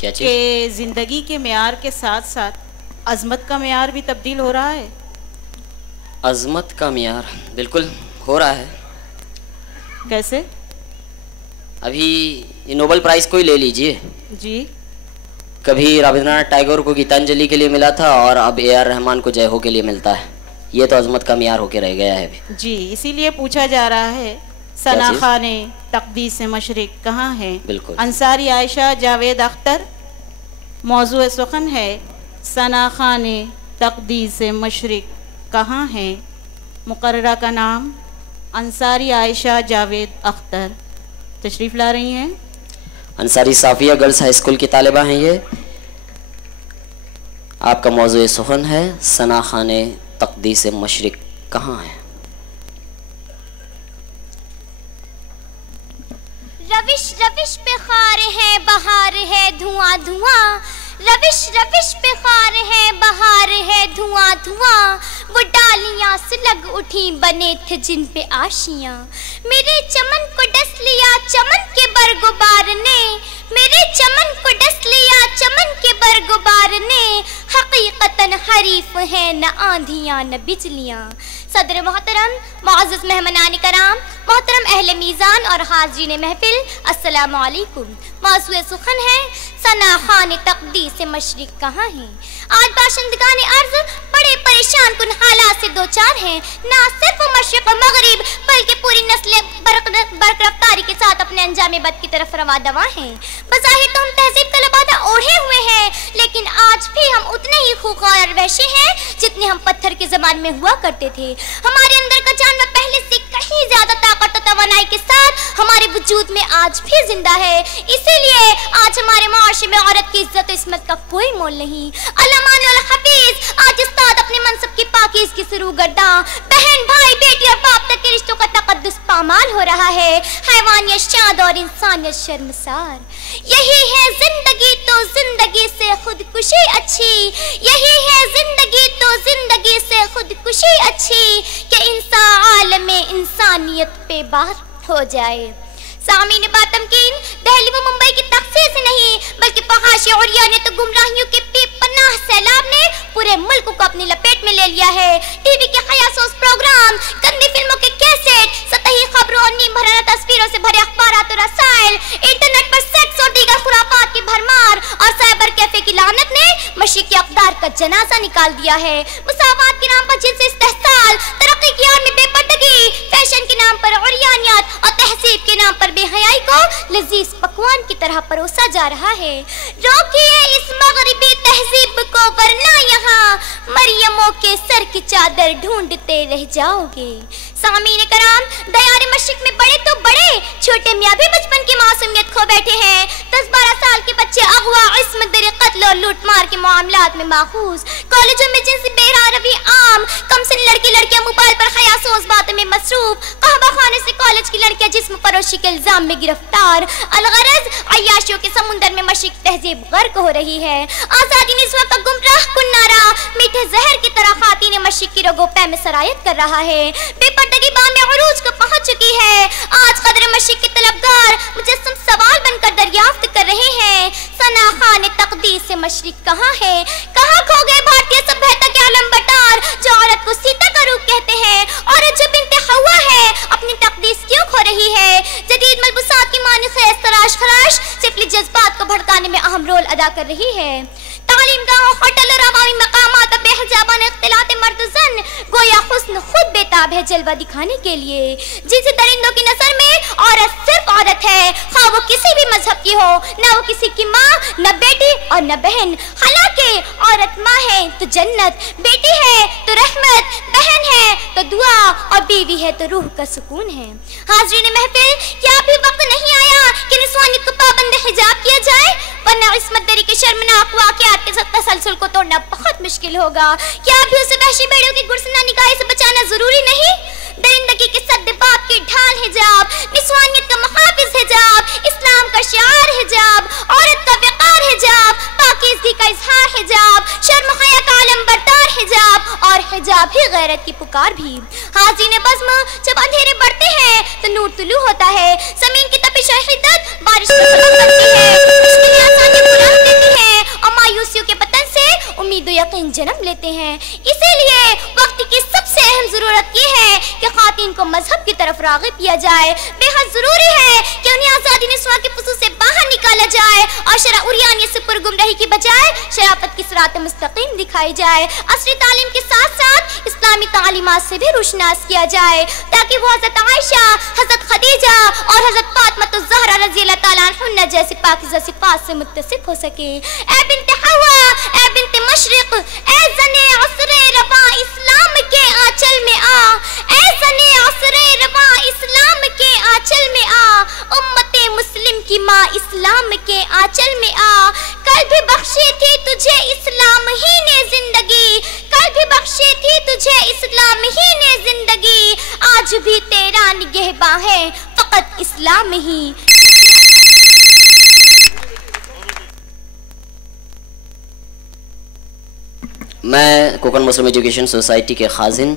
क्या चीज़? कि जिंदगी के मेयार के साथ साथ अजमत का मेयार भी तब्दील हो रहा है। अजमत का मेयार बिल्कुल हो रहा है। कैसे? अभी ये नोबेल प्राइज को ही ले लीजिए जी। कभी रविंद्रनाथ टैगोर को गीतांजलि के लिए मिला था और अब ए आर रहमान को जय हो के लिए मिलता है। ये तो अजमत का मेयार होके रह गया है अभी। जी, इसीलिए पूछा जा रहा है सना खाने तकदीस मशरिक कहाँ है? बिल्कुल। अंसारी आयशा जावेद अख्तर। मौजूद सुखन है सना खाने तकदीस मशरिक कहाँ है? मुकर्ररा का नाम अंसारी आयशा जावेद अख्तर तशरीफ़ ला रही हैं। Ansari Safia girls high school की तालिबा हैं ये। आपका मौजूद सुखन है सना खाने तकदीस मशरिक कहाँ है? रविश रविश पे खार है बहार है धुआं धुआं, रविश रविश पे खार है बहार है धुआं धुआं, वो डालियां सुलग उठी बने थे जिन पे आशियां, मेरे चमन को डस लिया चमन के बरगुबार ने, मेरे चमन को डस लिया चमन के बरगुबार ने, हकीकतन हरीफ है न आंधियां न बिजलियां। सदर मोहतरम मुअज़्ज़ज़ मेहमानान कराम, मोहतरम अहले मीज़ान और हाज़रीन महफिल, अस्सलामु अलैकुम। मौज़ूए सुखन है सना खाने तकदीस मशरिक कहाँ है? आज बाशिंदगान अर्ज़ बड़े परेशान कुन हालात से दो चार हैं। ना सिर्फ मशरिक़ व मग़रिब बल्कि पूरी नस्लें बरक़ रफ्तारी के साथ अपने अंजाम बद की तरफ रवा दवा हैं। बज़ाहिर तो हम तहज़ीब का लबादा ओढ़े हुए हैं, लेकिन आज भी हम उतने ही खूंखार और वहशी हैं जितने हम पत्थर के ज़माने में हुआ करते थे। हमारे अंदर का जानवर पहले से कहीं ज़्यादा ताकत और तवानाई के साथ हमारे वजूद में आज भी जिंदा है। इसीलिए आज हमारे माशरे में औरत की इज्जत इस्मत का कोई मोल नहीं। अल्लामानुल हफीज आज उस्ताद अपने मनसब की पाकीज़गी से रूगर्दा, बहन भाई बेटी और बाप तक के रिश्तों का तकद्दुस पामाल हो रहा है। हैवानियत शाद और इंसानियत शर्मसार। यही है जिंदगी तो जिंदगी से खुदकुशी अच्छी, यही है जिंदगी तो जिंदगी से खुदकुशी अच्छी, कि इंसान आलम इंसानियत पे बात हो जाए। सामीन बातमकीन दिल्ली व मुंबई की तखसीस से नहीं बल्कि फहाशी और यानी तो गुमराहियों के बेपनाह सैलाब ने पूरे मुल्क को अपनी लपेट में ले लिया है। टीवी के खयासोस प्रोग्राम, गंदी फिल्मों के कैसेट, सतही खबरों और नीम भराना तस्वीरों से भरे अखबारात और रसायल, इंटरनेट पर सेक्स और दीगर खुराफात की भरमार और साइबर कैफे की लानत ने मशीकी अक़दार का जनाजा निकाल दिया है। मुसावात के नाम पर जिनसे इस्तेहसाल, तरक्की की आड़ में बेपर्दगी, फैशन के नाम पर उर्यानियत और तहजीब के नाम पर बेहयाई को लजीज पकवान की तरह परोसा जा रहा है। रोकिए इस मगरिबी तहजीब को वरना यहाँ मरियमों के सर की चादर ढूंढते रह जाओगे। सामीन कराम, दयारे मशरिक में बड़े तो बड़े, छोटे मियाँ भी बचपन की मासूमियत खो बैठे हैं। 10-12 साल के बच्चे अगवा, इस्मत दर कत्ल और लूट मार के मामलात में माखूज। कॉलेजों में जिनसी बेरारवी आम, कम से लड़के लड़कियां मोबाइल पर खयासोस बातों में मसरूफ। कहवा खाने से कॉलेज की लड़कियां जिस्म फरोशी के इल्जाम में गिरफ्तार। अलगरज अय्याशियों के समुंदर में मशरिक तहजीब गर्क हो रही है। आजादी निस्वा का गुमराह कुन नारा मीठे जहर की तरह खातीन मशरिक की रगो पै में सरायत कर रहा है। बेपर्दगी बाम में उरूज को पहुंच चुकी है। आज कदर मशरिक के तलबगार मुजस्सम सवाल बनकर दरियाफ्त कर रहे हैं, सना खाने तकदीस मशरिक कहाँ है? कहाँ खो गए भारतीय सभ्यता के आलम बटार जो औरत को सीता का रूप कहते हैं? औरत जो बिन्ते हवा है अपनी तकदीस क्यों खो रही है? जदीद मलबूसात की मानी खैस तराश खराश सिर्फ जज्बात को भड़काने में अहम रोल अदा कर रही है। तालीम गाहों, होटल और अवामी मकामात और बेहजाबान इख्तिलात मर्द जन गोया हुस्न खुद बेताब है जलवा दिखाने के लिए। जिनसे दरिंदों की नजर में औरत सिर्फ औरत है, हाँ वो किसी भी मजहब की हो, न वो किसी की माँ, न बेटी और न बहन। हालांकि औरत माँ है तो जन्नत, बेटी है तो रहमत, बहन है तो दुआ और बीवी है तो रूह का सुकून है। हाज़रीन महफिल, क्या अभी वक्त नहीं आया कि निस्वानियत को पाबंद हिजाब किया जाए? वरना इस्मत दरी के शर्मनाक वाक़यात के तसलसल को तोड़ना बहुत मुश्किल होगा। क्या अभी उसे वहशी भेड़ियों की गुरसना निगाह से बचाना जरूरी नहीं? दरिंदगी के सद्दे बाप की ढाल हिजाब, निस्वानियत का मुहाफिज हिजाब, इस्लाम का शिआर हिजाब, औरत का वक़ार हिजाब, पाकीज़गी का इज़हार हिजाब, शर्म हया का आलम बरदार हिजाब और हिजाब ही गैरत की पुकार भी। हाज़ीन बज़्म, जब अंधेरे बढ़ते हैं तो नूर तुलू होता है, ज़मीन की तपिश और हिद्दत बारिश का सबब बनती है, मुश्किलें आसानी बुलंद ख़वातीन जन्म लेते हैं। इसीलिए वक्त की सबसे अहम ज़रूरत ये है कि ख़वातीन को मजहब की तरफ राग़िब किया जाए। बेहद ज़रूरी है कि उन्हें आज़ादी निस्वा के फुसूल से बाहर निकाला जाए और शरअ उरियानियत से पुरगुमराही की बजाय शराफत की सिरात मुस्तकीम दिखाई जाए। असली तालीम के साथ साथ इस्लामी तालीमात से भी रोशनास किया जाए, ताकि वो हज़रत आयशा, हज़रत खदीजा और हज़रत फातिमा ज़हरा रज़ी अल्लाह तआला अन्हुन्ना जैसी पाकीज़ा सिफ़ात से मुत्तसिफ़ हो सके। ए बिन्ते हवा, ए बिन्ते मशरिक़, ए ज़ने असरे रवा इस्लाम के आंचल में आ, ए ज़ने असरे रवा इस्लाम के आंचल में आ, उम्मते मुस्लिम की माँ इस्लाम के आंचल में आ। कल भी बख्शी थी तुझे इस्लाम ही ने जिंदगी, कल भी बख्शी थी तुझे इस्लाम ही ने जिंदगी, आज भी तेरा निगहबान है फकत इस्लाम ही। मैं कोकण मुस्लिम एजुकेशन सोसाइटी के खाजिन